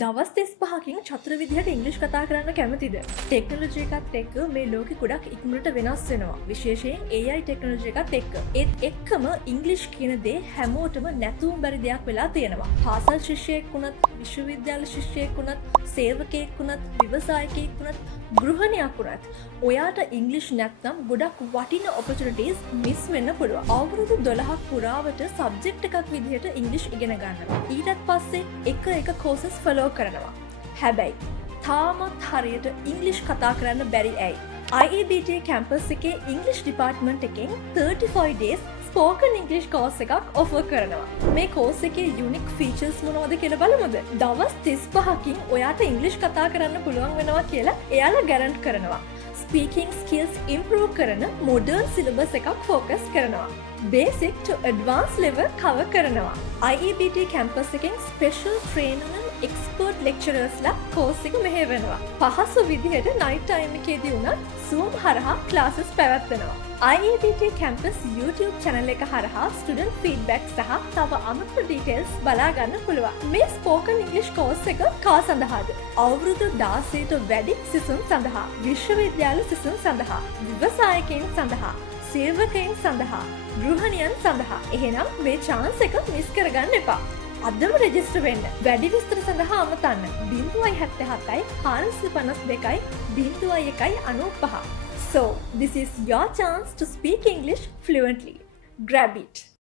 දවස් 35කින් චතුර විදිහට ඉංග්‍රීසි කතා කරන්න කැමතිද? ටෙක්නොලොජි එකත් එක්ක මේ ලෝකෙ ගොඩක් ඉක්මනට වෙනස් වෙනවා. විශේෂයෙන් AI ටෙක්නොලොජි එකත් එක්ක. ඒත් එක්කම ඉංග්‍රීසි කියන දේ හැමෝටම නැතුම් බැරි දෙයක් වෙලා තියෙනවා. පාසල් ශිෂ්‍යයෙක් වුණත්, විශ්වවිද්‍යාල ශිෂ්‍යයෙක් වුණත්, සේවකයෙක් වුණත්, ව්‍යවසායකයෙක් වුණත්, ගෘහණියක් වුණත් ඔයාට ඉංග්‍රීසි නැත්නම් ගොඩක් වටින ඔපචුනිටිස් මිස් වෙන්න පුළුවන්. අවුරුදු 12ක් පුරාවට සබ්ජෙක්ට් එකක් විදිහට ඉංග්‍රීසි ඉගෙන ගන්නවා. ඊට පස්සේ එක කෝසස් ෆලෝ කරනවා. හැබැයි තාමත් හරියට ඉංග්‍රීසි කතා කරන්න බැරි ඇයි? IEBT කැම්පස් එකේ ඉංග්‍රීසි ඩිපාර්ට්මන්ට් එකෙන් 35 days ස්පෝකන් ඉංග්‍රීසි කෝස් එකක් ඔෆර් කරනවා. මේ කෝස් එකේ යුනික් ෆීචර්ස් මොනවද කියලා බලමුද? දවස් 35කින් ඔයාට ඉංග්‍රීසි කතා කරන්න පුළුවන් වෙනවා කියලා එයාලා ගැරන්ට් කරනවා. ස්පීකිං ස්කිල්ස් ඉම්ප්‍රූව් කරන මොඩර්න් සිලබස් එකක් ෆෝකස් කරනවා. බේසික් ටු ඇඩ්වාන්ස් ලෙවල් කවර් කරනවා. IEBT කැම්පස් එකෙන් ස්පෙෂල් ට්‍රේනර් එක්ස්පර්ට් ලෙක්චරර්ස්ලා කෝස් එක මෙහෙවනවා. පහසු විදිහට නයිට් ටයිම් එකේදී උනත් Zoom හරහා ක්ලාසස් පැවැත්වෙනවා. IEBT කැම්පස් YouTube channel එක හරහා ස්ටුඩන්ට් ෆීඩ්බැක් සහ තව අමතර ඩීටේල්ස් බලා ගන්න පුළුවන්. මේ ස්පෝකන් ඉංග්‍රීසි කෝස් එක කා සඳහාද? අවුරුදු 16ට වැඩි සිසුන් සඳහා, විශ්වවිද්‍යාල සිසුන් සඳහා, ව්‍යවසායකයන් සඳහා, සේවකයන් සඳහා, ගෘහණියන් සඳහා. එහෙනම් මේ chance එක මිස් කරගන්න එපා. අදම රෙජිස්ටර් වෙන්න. වැඩි විස්තර සඳහා අමතන්න 077 452 0195. So, this is your chance to speak English fluently. Grab it.